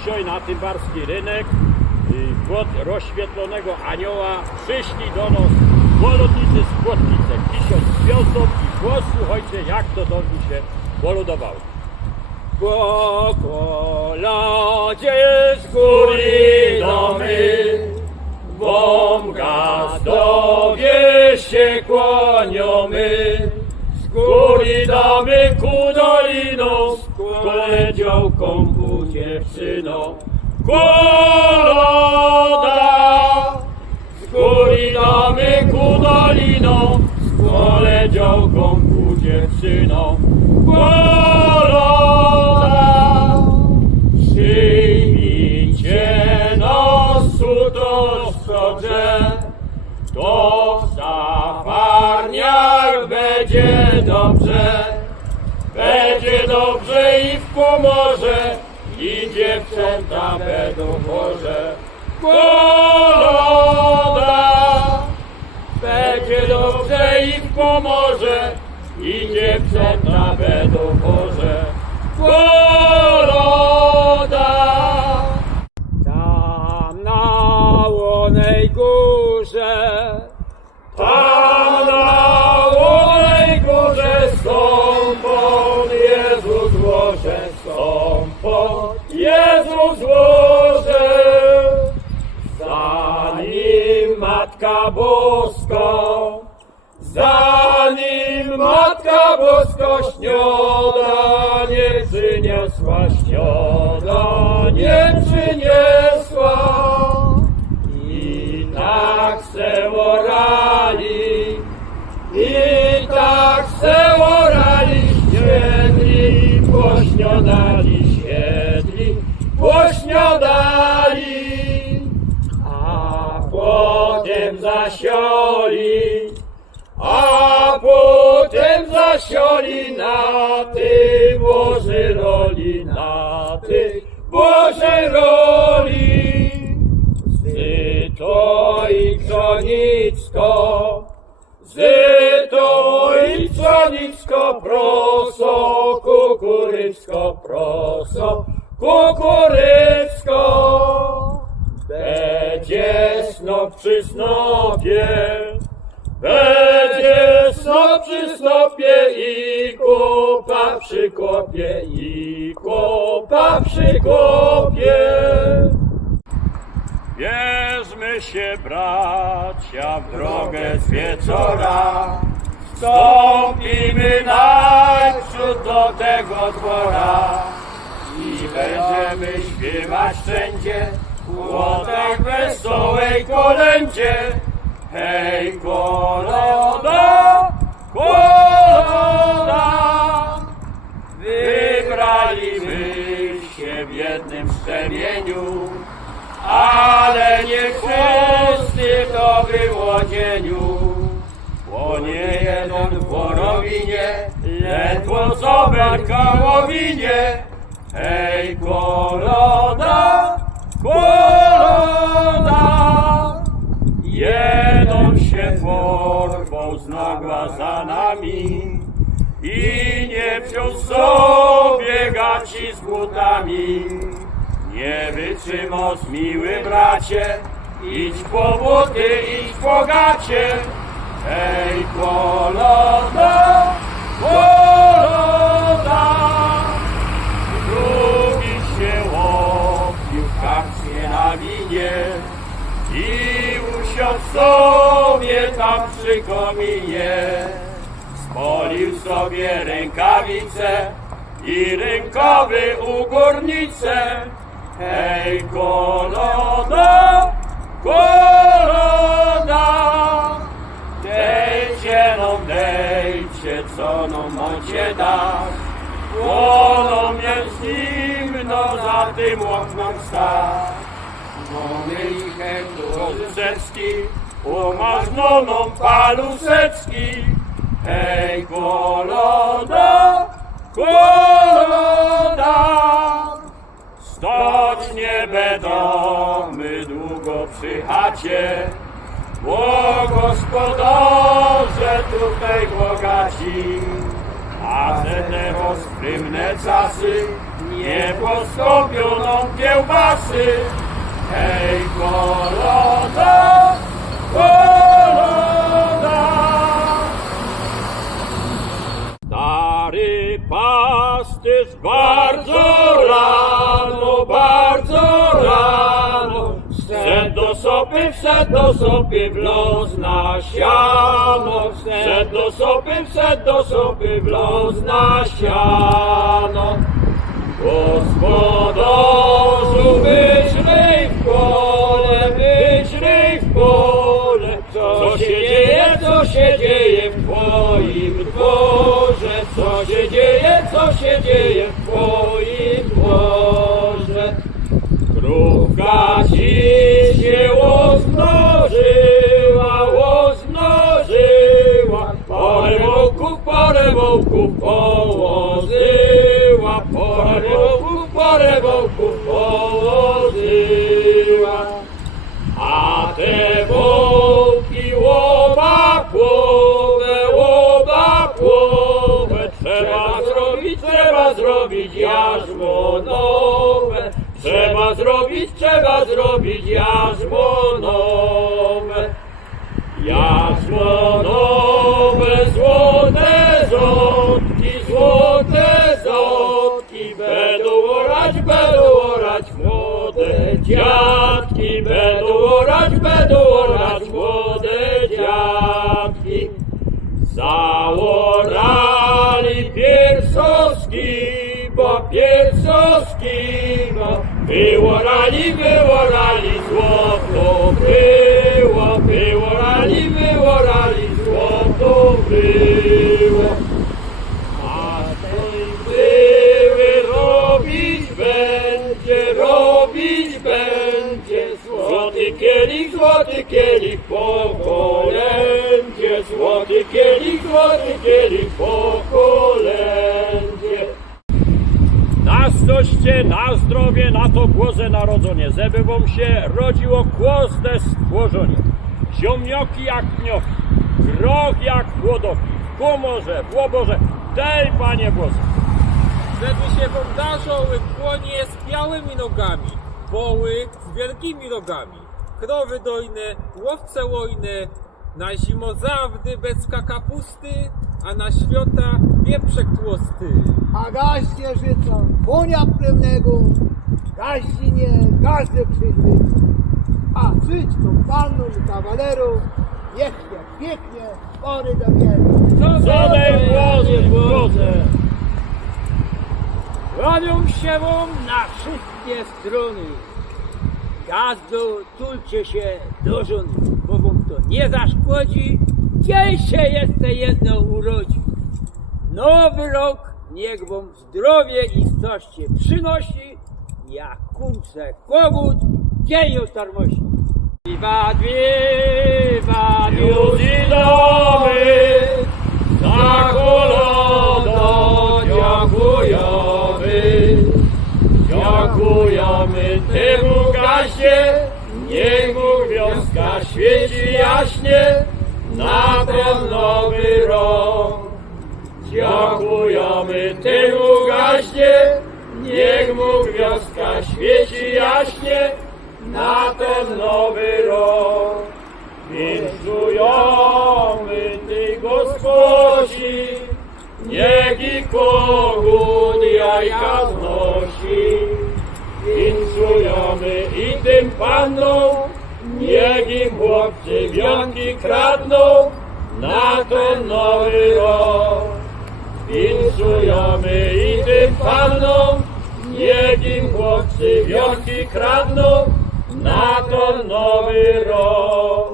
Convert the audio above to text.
dzisiaj na Tymbarski rynek pod rozświetlonego anioła przyszli do nas wolodnicy z Płotnicek. Tysiąc gwiazdów i głos słuchajcie jak to do nich się polodowało. Po koladzie z góry domy Wam gazdowie się kłaniamy, z góry damy ku doliną, z koledziałką ku dziewczyną. Koloda! Z góry damy ku doliną, z koledziałką ku dziewczyną. Koloda! Przyjmijcie nas to schodze, to w zawarniach będzie dobrze. Dobrze i w pomorze, i dziewczęta będą Boże. Koloda! Będzie dobrze i w i dziewczęta będą Boże. Koloda! Łoże, stąpą Jezus Łoże. Za nim Matka Boska, za nim Matka Boska śniadanie przyniosła, śniadanie przyniosła. Zasioli, a potem zasioli na ty Boże roli, na ty Boże roli. Zyto i pszenicko, zyto i pszenicko, proso, kukurycko, proso, kukurycko. Będzie snop przy snopie, będzie snop przy snopie i kopa przy kopie, i kopa przy kopie. Bierzmy się bracia w drogę z wieczora, najprzód do tego dwora i będziemy śpiewać wszędzie o tak wesołej kolędzie. Hej koloda, koloda, wybraliśmy się w jednym szczemieniu, ale nie wszyscy w dobrym łodzieniu. Bo nie jeden w worowinie, ledwo zoberka łowinie. Hej koloda, za nami i nie wziął sobie gaci z butami. Nie wytrzymał miły bracie, idź po buty, idź po gacie. Hej koloda, koloda, drugi się łowił w kapcie na i usiadł sobie tam przy kominie. Spolił sobie rękawice i rękawy u górnice. Hej koloda, koloda, dejcie no dejcie, co no macie dać. Łono mnie zimno za tym oknem stać. Mamy ich Kozysecki, umarznoną palusecki. Hej koloda, koloda, stać nie będziemy długo przy chacie, bo gospodarze tutaj bogaci, a że te rozprymne czasy nieposkopioną kiełbasy. Hej, koloda, pasterz bardzo rano, bardzo rano. Wszedł do sopy, wszedł do sopy w los na siano. Wszedł do sopy, wszedł do sopy w los na siano. Gospodarzu, wyślij w pole, wyślij w pole, co się dzieje, co się dzieje w twoim dworze, co się dzieje, co się dzieje w twoim dworze. Krówka ci się ozmnożyła, ozmnożyła, parę wołków, parę wołków położyła, zrobić jarzmo nowe. Trzeba zrobić, trzeba zrobić jarzmo nowe. Jarzmo nowe, złote ząbki, złote ząbki, będą orać, będą orać młode dziadki, będą bo wyłorali, wyłorali złoto było, wyłorali, wyłorali złoto było. A tej były robić będzie, robić będzie złoty kielich, złoty kielich po kolędzie, złoty kielich, złoty kielich po kolędzie. Na na zdrowie, na to Boże Narodzenie, żeby wam się rodziło kłosne stworzenie. Ziomnioki jak pnioki, groch jak płodoki, w humorze, w daj Panie Boże. żeby się wam darzoły kłonie z białymi nogami, woły z wielkimi rogami, krowy dojne, łowce łojne, na zimo zawdy becka kapusty, a na świota wieprzek tłusty. a gaście życzą konia plemnego, gaścinie każdy przyjdzie. A żyć tą panną i kawalerów, niech się pięknie, pory do wielu. Co daj Boże, Boże. Kłanią się wam na wszystkie strony. Gazdo, tulcie się do żony, bo wam to nie zaszkodzi. Dzień się jeszcze jedno urodzi. Nowy rok niech wam zdrowie i szczęście przynosi, jak kurczę kogut dzień otarmości. Wiwat, wiwat, Już idziemy za kolodą, dziękujemy. Dziękujemy temu gaście, niech mu świeci jaśnie na ten nowy rok. Dziękujemy temu gaście, niech mu wioska świeci jaśnie na ten nowy rok. Winczujemy Ty, Gospodzi, niech i kogut jajka znosi. Winczujemy i tym Panom, niech im chłopcy wionki kradną na ten nowy rok. Winczujemy i tym Panom, niech im chłopcy wionki kradną na ten nowy rok.